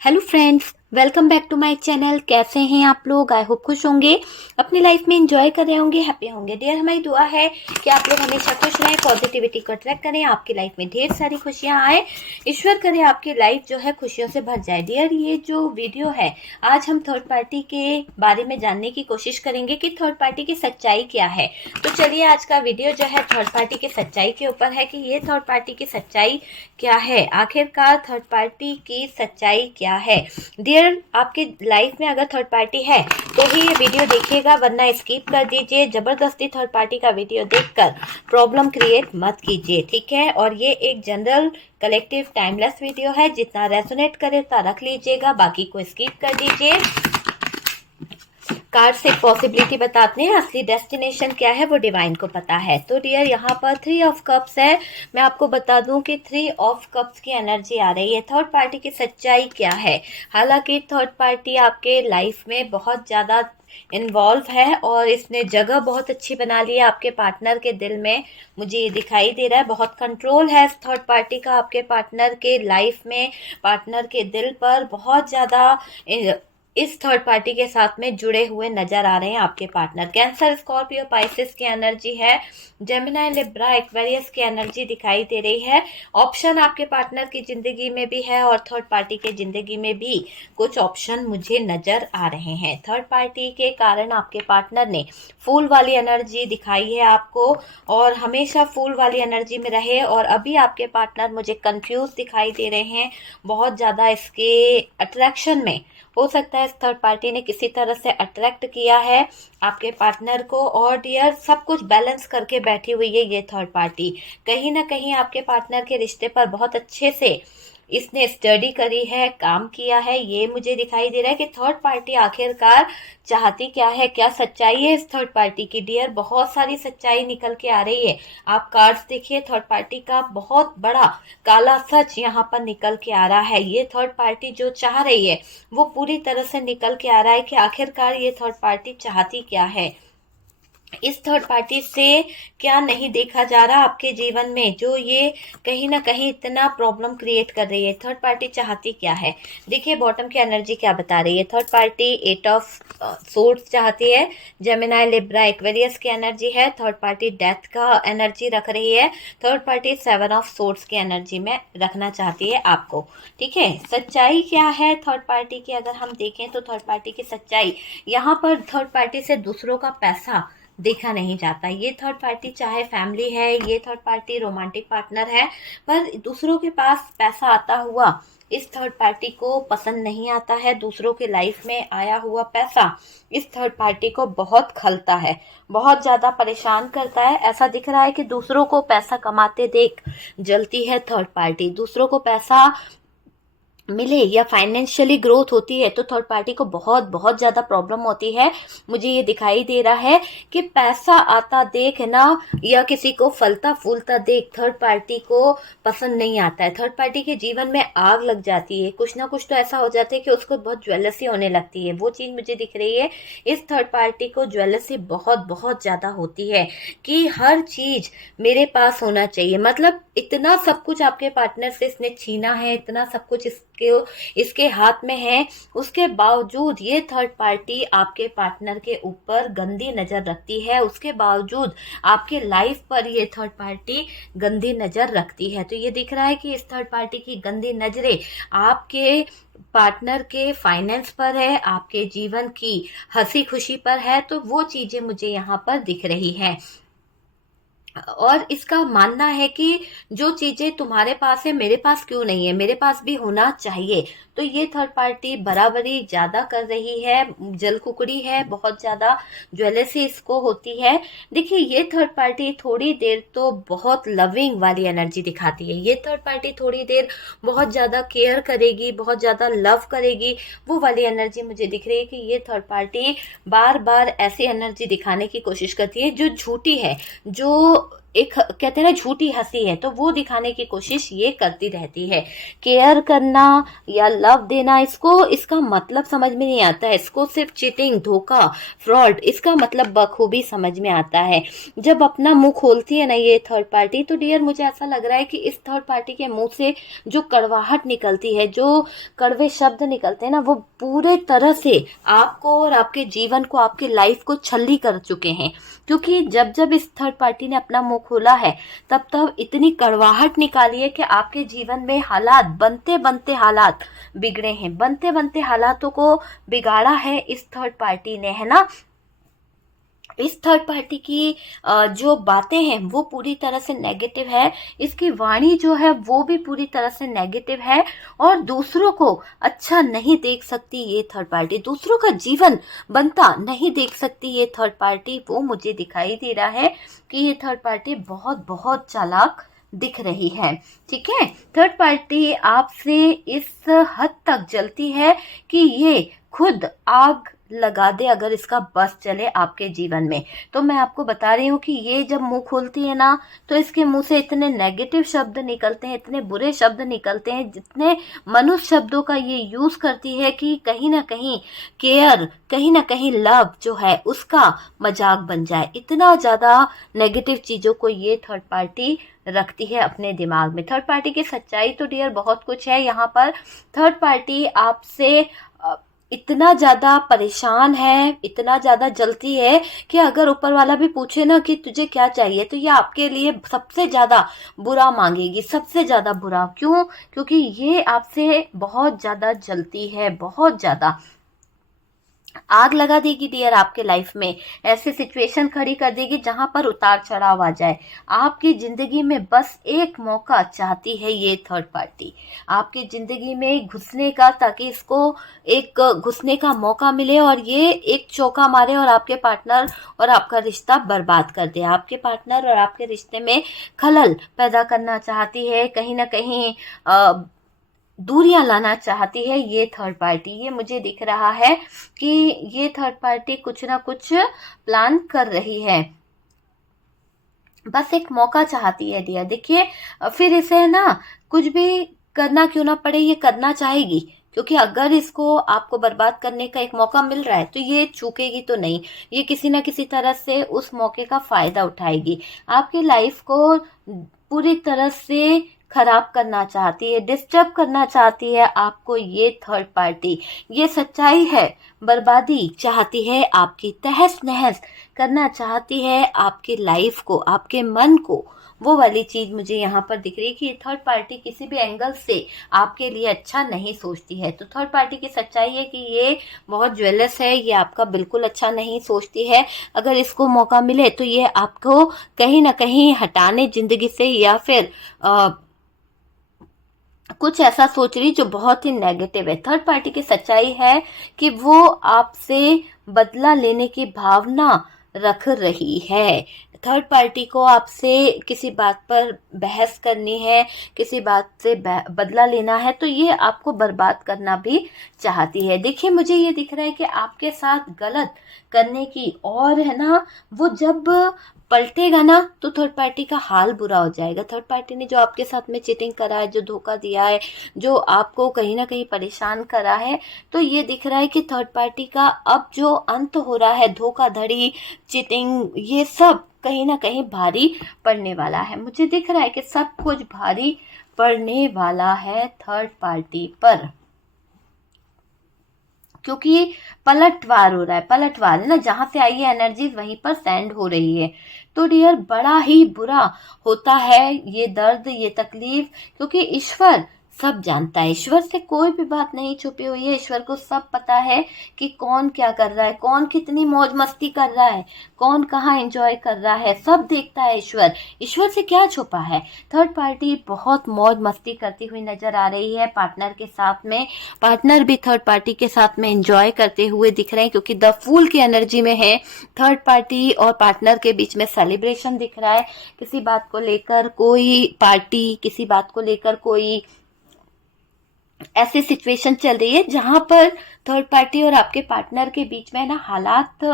Hello friends, welcome back to my channel. कैसे हैं आप लोग? आई होप खुश होंगे, अपनी लाइफ में एंजॉय कर रहे होंगे, हैप्पी होंगे। डियर, हमारी दुआ है कि आप लोग हमेशा खुश रहें, पॉजिटिविटी को अट्रैक्ट करें, आपकी लाइफ में ढेर सारी खुशियां आए। ईश्वर करे आपकी लाइफ जो है खुशियों से भर जाए। डियर, ये जो वीडियो है, आज हम थर्ड पार्टी के बारे में जानने की कोशिश करेंगे कि थर्ड पार्टी की सच्चाई क्या है। तो चलिए, आज का वीडियो जो है थर्ड पार्टी की सच्चाई के ऊपर है कि ये थर्ड पार्टी की सच्चाई क्या है। आखिरकार थर्ड पार्टी की सच्चाई क्या है। डियर, आपके लाइफ में अगर थर्ड पार्टी है तो ही ये वीडियो देखिएगा, वरना स्किप कर दीजिए। जबरदस्ती थर्ड पार्टी का वीडियो देखकर प्रॉब्लम क्रिएट मत कीजिए, ठीक है। और ये एक जनरल कलेक्टिव टाइमलेस वीडियो है, जितना रेजोनेट करे उतना रख लीजिएगा, बाकी को स्किप कर दीजिए। कार्ड से पॉसिबिलिटी बताते हैं, असली डेस्टिनेशन क्या है वो डिवाइन को पता है। तो डियर, यहाँ पर 3 ऑफ कप्स है। मैं आपको बता दूं कि 3 ऑफ कप्स की एनर्जी आ रही है। थर्ड पार्टी की सच्चाई क्या है? हालांकि थर्ड पार्टी आपके लाइफ में बहुत ज़्यादा इन्वॉल्व है और इसने जगह बहुत अच्छी बना ली है आपके पार्टनर के दिल में। मुझे ये दिखाई दे रहा है बहुत कंट्रोल है थर्ड पार्टी का आपके पार्टनर के लाइफ में, पार्टनर के दिल पर। बहुत ज़्यादा इस थर्ड पार्टी के साथ में जुड़े हुए नजर आ रहे हैं आपके पार्टनर। कैंसर, स्कॉर्पियो, पाइसेस की एनर्जी है। जेमिनी, लिब्रा, एक्वेरियस की एनर्जी दिखाई दे रही है। ऑप्शन आपके पार्टनर की जिंदगी में भी है और थर्ड पार्टी के जिंदगी में भी कुछ ऑप्शन मुझे नजर आ रहे हैं। थर्ड पार्टी के कारण आपके पार्टनर ने फूल वाली एनर्जी दिखाई है आपको, और हमेशा फूल वाली एनर्जी में रहे। और अभी आपके पार्टनर मुझे कंफ्यूज दिखाई दे रहे हैं बहुत ज़्यादा इसके अट्रैक्शन में। हो सकता है इस थर्ड पार्टी ने किसी तरह से अट्रैक्ट किया है आपके पार्टनर को। और डियर, सब कुछ बैलेंस करके बैठी हुई है ये थर्ड पार्टी। कहीं ना कहीं आपके पार्टनर के रिश्ते पर बहुत अच्छे से इसने स्टडी करी है, काम किया है। ये मुझे दिखाई दे रहा है कि थर्ड पार्टी आखिरकार चाहती क्या है, क्या सच्चाई है इस थर्ड पार्टी की। डियर, बहुत सारी सच्चाई निकल के आ रही है। आप कार्ड्स देखिए, थर्ड पार्टी का बहुत बड़ा काला सच यहाँ पर निकल के आ रहा है। ये थर्ड पार्टी जो चाह रही है वो पूरी तरह से निकल के आ रहा है कि आखिरकार ये थर्ड पार्टी चाहती क्या है। इस थर्ड पार्टी से क्या नहीं देखा जा रहा आपके जीवन में, जो ये कहीं ना कहीं इतना प्रॉब्लम क्रिएट कर रही है। थर्ड पार्टी चाहती क्या है? देखिए, बॉटम की एनर्जी क्या बता रही है। थर्ड पार्टी 8 ऑफ सोर्ड्स चाहती है। जेमिनी, लिब्रा, एक्वेरियस की एनर्जी है। थर्ड पार्टी डेथ का एनर्जी रख रही है। थर्ड पार्टी 7 ऑफ सोर्ड्स की एनर्जी में रखना चाहती है आपको, ठीक है। सच्चाई क्या है थर्ड पार्टी की? अगर हम देखें तो थर्ड पार्टी की सच्चाई, यहाँ पर थर्ड पार्टी से दूसरों का पैसा देखा नहीं जाता। ये थर्ड पार्टी चाहे फैमिली है, ये थर्ड पार्टी रोमांटिक पार्टनर है, पर दूसरों के पास पैसा आता हुआ इस थर्ड पार्टी को पसंद नहीं आता है। दूसरों के लाइफ में आया हुआ पैसा इस थर्ड पार्टी को बहुत खलता है, बहुत ज़्यादा परेशान करता है। ऐसा दिख रहा है कि दूसरों को पैसा कमाते देख जलती है थर्ड पार्टी। दूसरों को पैसा मिले या फाइनेंशियली ग्रोथ होती है तो थर्ड पार्टी को बहुत बहुत ज़्यादा प्रॉब्लम होती है। मुझे ये दिखाई दे रहा है कि पैसा आता देख ना, या किसी को फलता फूलता देख थर्ड पार्टी को पसंद नहीं आता है। थर्ड पार्टी के जीवन में आग लग जाती है, कुछ ना कुछ तो ऐसा हो जाता है कि उसको बहुत ज्वेलसी होने लगती है। वो चीज़ मुझे दिख रही है। इस थर्ड पार्टी को ज्वेलसी बहुत बहुत ज़्यादा होती है कि हर चीज़ मेरे पास होना चाहिए। मतलब इतना सब कुछ आपके पार्टनर से इसने छीना है, इतना सब कुछ इसके हाथ में है, उसके बावजूद ये थर्ड पार्टी आपके पार्टनर के ऊपर गंदी नजर रखती है। उसके बावजूद आपके लाइफ पर ये थर्ड पार्टी गंदी नजर रखती है। तो ये दिख रहा है कि इस थर्ड पार्टी की गंदी नजरें आपके पार्टनर के फाइनेंस पर है, आपके जीवन की हंसी खुशी पर है। तो वो चीजें मुझे यहाँ पर दिख रही है। और इसका मानना है कि जो चीजें तुम्हारे पास है मेरे पास क्यों नहीं है, मेरे पास भी होना चाहिए। तो ये थर्ड पार्टी बराबरी ज्यादा कर रही है, जल कुकड़ी है, बहुत ज्यादा ज्वेलसी इसको होती है। देखिए, ये थर्ड पार्टी थोड़ी देर तो बहुत लविंग वाली एनर्जी दिखाती है। ये थर्ड पार्टी थोड़ी देर बहुत ज्यादा केयर करेगी, बहुत ज्यादा लव करेगी, वो वाली एनर्जी मुझे दिख रही है कि ये थर्ड पार्टी बार बार ऐसी एनर्जी दिखाने की कोशिश करती है जो झूठी है, जो एक कहते हैं ना झूठी हंसी है, तो वो दिखाने की कोशिश ये करती रहती है। केयर करना या लव देना, इसको इसका मतलब समझ में नहीं आता है। इसको सिर्फ चीटिंग, धोखा, फ्रॉड, इसका मतलब बखूबी समझ में आता है। जब अपना मुंह खोलती है ना ये थर्ड पार्टी, तो डियर मुझे ऐसा लग रहा है कि इस थर्ड पार्टी के मुंह से जो कड़वाहट निकलती है, जो कड़वे शब्द निकलते हैं ना, वो पूरे तरह से आपको और आपके जीवन को, आपके लाइफ को छल्ली कर चुके हैं। क्योंकि जब जब इस थर्ड पार्टी ने अपना मुंह खोला है, तब तब इतनी कड़वाहट निकाली है कि आपके जीवन में हालात, बनते बनते हालात बिगड़े हैं, बनते बनते हालातों को बिगाड़ा है इस थर्ड पार्टी ने, है ना। इस थर्ड पार्टी की जो बातें हैं वो पूरी तरह से नेगेटिव है, इसकी वाणी जो है वो भी पूरी तरह से नेगेटिव है, और दूसरों को अच्छा नहीं देख सकती ये थर्ड पार्टी, दूसरों का जीवन बनता नहीं देख सकती ये थर्ड पार्टी। वो मुझे दिखाई दे रहा है कि ये थर्ड पार्टी बहुत बहुत चालाक दिख रही है। ठीक है, थर्ड पार्टी आपसे इस हद तक जलती है कि ये खुद आग लगा दे अगर इसका बस चले आपके जीवन में। तो मैं आपको बता रही हूँ कि ये जब मुंह खोलती है ना, तो इसके मुंह से इतने नेगेटिव शब्द निकलते हैं, इतने बुरे शब्द निकलते हैं, जितने मनुष्य शब्दों का ये यूज करती है कि कहीं ना कहीं केयर, कहीं ना कहीं लव जो है उसका मजाक बन जाए। इतना ज्यादा नेगेटिव चीजों को ये थर्ड पार्टी रखती है अपने दिमाग में। थर्ड पार्टी की सच्चाई तो डियर बहुत कुछ है यहाँ पर। थर्ड पार्टी आपसे इतना ज्यादा परेशान है, इतना ज्यादा जलती है कि अगर ऊपर वाला भी पूछे ना कि तुझे क्या चाहिए, तो ये आपके लिए सबसे ज्यादा बुरा मांगेगी, सबसे ज्यादा बुरा। क्यों? क्योंकि ये आपसे बहुत ज्यादा जलती है, बहुत ज्यादा आग लगा देगी डियर आपके लाइफ में। ऐसी सिचुएशन खड़ी कर देगी जहां पर उतार चढ़ाव आ जाए। आपकी जिंदगी में बस एक मौका चाहती है ये थर्ड पार्टी, आपकी जिंदगी में घुसने का, ताकि इसको एक घुसने का मौका मिले और ये एक चौका मारे और आपके पार्टनर और आपका रिश्ता बर्बाद कर दे। आपके पार्टनर और आपके रिश्ते में खलल पैदा करना चाहती है, कहीं ना कहीं दूरियां लाना चाहती है ये थर्ड पार्टी। ये मुझे दिख रहा है कि ये थर्ड पार्टी कुछ ना कुछ प्लान कर रही है, बस एक मौका चाहती है डियर। देखिए, फिर इसे ना कुछ भी करना क्यों ना पड़े, ये करना चाहेगी, क्योंकि अगर इसको आपको बर्बाद करने का एक मौका मिल रहा है तो ये चूकेगी तो नहीं, ये किसी ना किसी तरह से उस मौके का फायदा उठाएगी। आपकी लाइफ को पूरी तरह से खराब करना चाहती है, डिस्टर्ब करना चाहती है आपको ये थर्ड पार्टी। ये सच्चाई है, बर्बादी चाहती है आपकी, तहस नहस करना चाहती है आपकी लाइफ को, आपके मन को। वो वाली चीज मुझे यहाँ पर दिख रही है कि थर्ड पार्टी किसी भी एंगल से आपके लिए अच्छा नहीं सोचती है। तो थर्ड पार्टी की सच्चाई है कि ये बहुत ज्वेलस है, ये आपका बिल्कुल अच्छा नहीं सोचती है। अगर इसको मौका मिले तो ये आपको कहीं ना कहीं हटाने जिंदगी से, या फिर कुछ ऐसा सोच रही जो बहुत ही नेगेटिव है। थर्ड पार्टी की सच्चाई है कि वो आपसे बदला लेने की भावना रख रही है। थर्ड पार्टी को आपसे किसी बात पर बहस करनी है, किसी बात से बदला लेना है, तो ये आपको बर्बाद करना भी चाहती है। देखिए, मुझे ये दिख रहा है कि आपके साथ गलत करने की, और है ना, वो जब पलटेगा ना तो थर्ड पार्टी का हाल बुरा हो जाएगा। थर्ड पार्टी ने जो आपके साथ में चीटिंग करा है, जो धोखा दिया है, जो आपको कहीं ना कहीं परेशान करा है, तो ये दिख रहा है कि थर्ड पार्टी का अब जो अंत हो रहा है, धोखाधड़ी, चीटिंग, ये सब कहीं ना कहीं भारी पड़ने वाला है। मुझे दिख रहा है कि सब कुछ भारी पड़ने वाला है थर्ड पार्टी पर, क्योंकि पलटवार हो रहा है। पलटवार है ना, जहां से आई है एनर्जी वहीं पर सेंड हो रही है। तो डियर, बड़ा ही बुरा होता है ये दर्द, ये तकलीफ, क्योंकि ईश्वर सब जानता है। ईश्वर से कोई भी बात नहीं छुपी हुई है। ईश्वर को सब पता है कि कौन क्या कर रहा है, कौन कितनी मौज मस्ती कर रहा है, कौन कहाँ एंजॉय कर रहा है, सब देखता है ईश्वर। ईश्वर से क्या छुपा है। थर्ड पार्टी बहुत मौज मस्ती करती हुई नजर आ रही है पार्टनर के साथ में। पार्टनर भी थर्ड पार्टी के साथ में एंजॉय करते हुए दिख रहे हैं, क्योंकि द फूल की एनर्जी में है। थर्ड पार्टी और पार्टनर के बीच में सेलिब्रेशन दिख रहा है। किसी बात को लेकर कोई पार्टी, किसी बात को लेकर कोई ऐसी सिचुएशन चल रही है जहां पर थर्ड पार्टी और आपके पार्टनर के बीच में ना हालात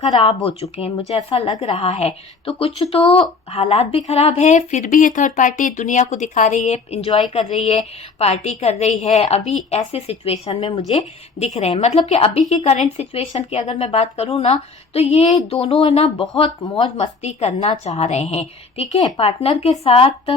खराब हो चुके हैं, मुझे ऐसा लग रहा है। तो कुछ तो हालात भी खराब है, फिर भी ये थर्ड पार्टी दुनिया को दिखा रही है, इंजॉय कर रही है, पार्टी कर रही है। अभी ऐसे सिचुएशन में मुझे दिख रहे हैं, मतलब कि अभी की करंट सिचुएशन की अगर मैं बात करूँ ना, तो ये दोनों है ना बहुत मौज मस्ती करना चाह रहे हैं। ठीक है, पार्टनर के साथ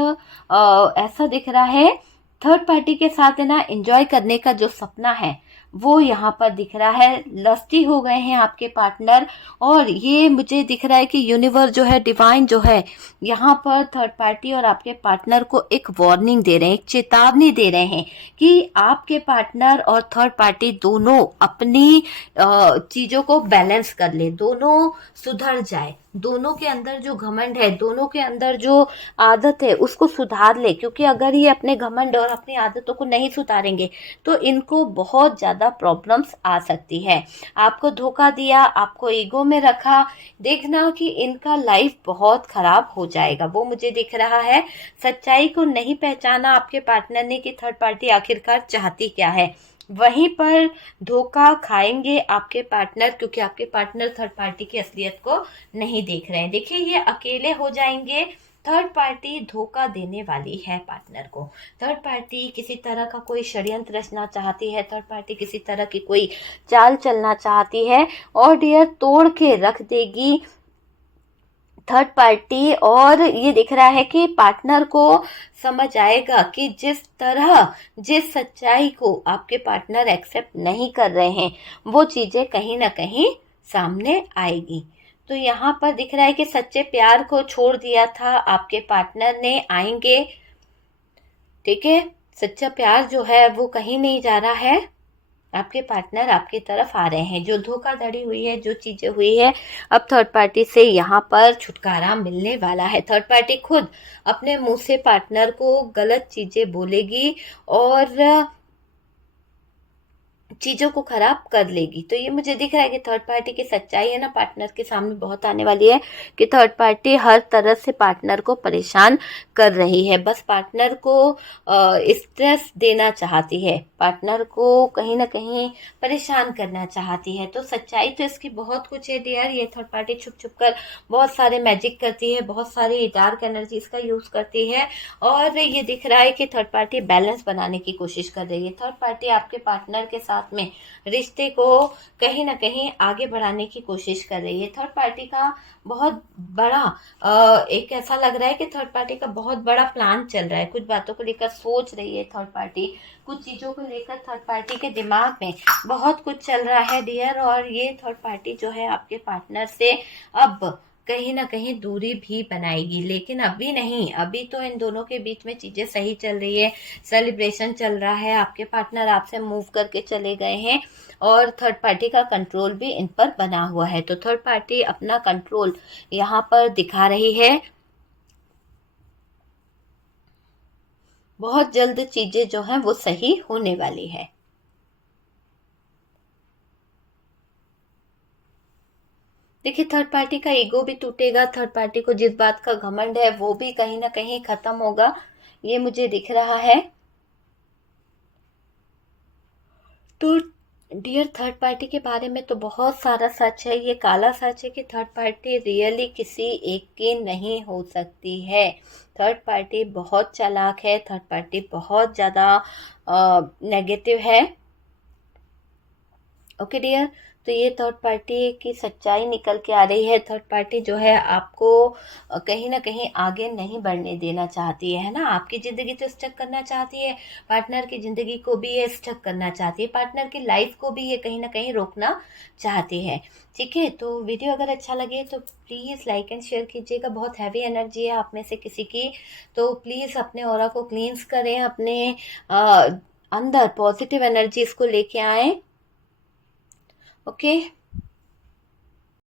ऐसा दिख रहा है, थर्ड पार्टी के साथ है ना एंजॉय करने का जो सपना है वो यहाँ पर दिख रहा है। लस्टी हो गए हैं आपके पार्टनर, और ये मुझे दिख रहा है कि यूनिवर्स जो है, डिवाइन जो है, यहाँ पर थर्ड पार्टी और आपके पार्टनर को एक वार्निंग दे रहे हैं, एक चेतावनी दे रहे हैं कि आपके पार्टनर और थर्ड पार्टी दोनों अपनी चीजों को बैलेंस कर ले, दोनों सुधर जाए, दोनों के अंदर जो घमंड है, दोनों के अंदर जो आदत है उसको सुधार ले। क्योंकि अगर ये अपने घमंड और अपनी आदतों को नहीं सुधारेंगे तो इनको बहुत ज़्यादा प्रॉब्लम्स आ सकती है। आपको धोखा दिया, आपको ईगो में रखा, देखना कि इनका लाइफ बहुत खराब हो जाएगा, वो मुझे दिख रहा है। सच्चाई को नहीं पहचाना आपके पार्टनर ने कि थर्ड पार्टी आखिरकार चाहती क्या है, वहीं पर धोखा खाएंगे आपके पार्टनर, क्योंकि आपके पार्टनर थर्ड पार्टी की असलियत को नहीं देख रहे हैं। देखिए, ये अकेले हो जाएंगे, थर्ड पार्टी धोखा देने वाली है पार्टनर को। थर्ड पार्टी किसी तरह का कोई षड्यंत्र रचना चाहती है, थर्ड पार्टी किसी तरह की कोई चाल चलना चाहती है, और डियर तोड़ के रख देगी थर्ड पार्टी। और ये दिख रहा है कि पार्टनर को समझ आएगा कि जिस तरह, जिस सच्चाई को आपके पार्टनर एक्सेप्ट नहीं कर रहे हैं, वो चीजें कहीं ना कहीं सामने आएगी। तो यहाँ पर दिख रहा है कि सच्चे प्यार को छोड़ दिया था आपके पार्टनर ने, आएंगे। ठीक है, सच्चा प्यार जो है वो कहीं नहीं जा रहा है, आपके पार्टनर आपकी तरफ आ रहे हैं। जो धोखाधड़ी हुई है, जो चीजें हुई है, अब थर्ड पार्टी से यहाँ पर छुटकारा मिलने वाला है। थर्ड पार्टी खुद अपने मुंह से पार्टनर को गलत चीजें बोलेगी और चीजों को खराब कर लेगी। तो ये मुझे दिख रहा है कि थर्ड पार्टी की सच्चाई है ना पार्टनर के सामने बहुत आने वाली है, कि थर्ड पार्टी हर तरह से पार्टनर को परेशान कर रही है, बस पार्टनर को स्ट्रेस देना चाहती है, पार्टनर को कहीं ना कहीं परेशान करना चाहती है। तो सच्चाई तो इसकी बहुत कुछ है डियर। ये थर्ड पार्टी छुप छुप कर बहुत सारे मैजिक करती है, बहुत सारी डार्क एनर्जीज का यूज करती है, और ये दिख रहा है कि थर्ड पार्टी बैलेंस बनाने की कोशिश कर रही है। थर्ड पार्टी आपके पार्टनर के साथ में रिश्ते को कहीं ना कहीं आगे बढ़ाने की कोशिश कर रही है। थर्ड पार्टी का बहुत बड़ा एक ऐसा लग रहा है कि थर्ड पार्टी का बहुत बड़ा प्लान चल रहा है, कुछ बातों को लेकर सोच रही है थर्ड पार्टी, कुछ चीजों को लेकर थर्ड पार्टी के दिमाग में बहुत कुछ चल रहा है डियर। और ये थर्ड पार्टी जो है आपके पार्टनर से अब कहीं ना कहीं दूरी भी बनाएगी, लेकिन अभी नहीं, अभी तो इन दोनों के बीच में चीजें सही चल रही है, सेलिब्रेशन चल रहा है, आपके पार्टनर आपसे मूव करके चले गए हैं, और थर्ड पार्टी का कंट्रोल भी इन पर बना हुआ है। तो थर्ड पार्टी अपना कंट्रोल यहाँ पर दिखा रही है। बहुत जल्द चीजें जो हैं वो सही होने वाली है। देखिए, थर्ड पार्टी का ईगो भी टूटेगा, थर्ड पार्टी को जिस बात का घमंड है वो भी कहीं ना कहीं खत्म होगा, ये मुझे दिख रहा है। तो डियर, थर्ड पार्टी के बारे में तो बहुत सारा सच है, ये काला सच है कि थर्ड पार्टी रियली किसी एक की नहीं हो सकती है। थर्ड पार्टी बहुत चालाक है, थर्ड पार्टी बहुत ज़्यादा नेगेटिव है। ओके डियर, तो ये थर्ड पार्टी की सच्चाई निकल के आ रही है। थर्ड पार्टी जो है आपको कहीं ना कहीं आगे नहीं बढ़ने देना चाहती है ना। आपकी ज़िंदगी तो स्टक करना चाहती है, पार्टनर की ज़िंदगी को भी ये स्टक करना चाहती है, पार्टनर की लाइफ को भी ये कहीं ना कहीं रोकना चाहती है। ठीक है, तो वीडियो अगर अच्छा लगे तो प्लीज़ लाइक एंड शेयर कीजिएगा। बहुत हैवी एनर्जी है आप में से किसी की, तो प्लीज़ अपने ऑरा को क्लींस करें, अपने अंदर पॉजिटिव एनर्जी इसको लेके आएँ। ओके।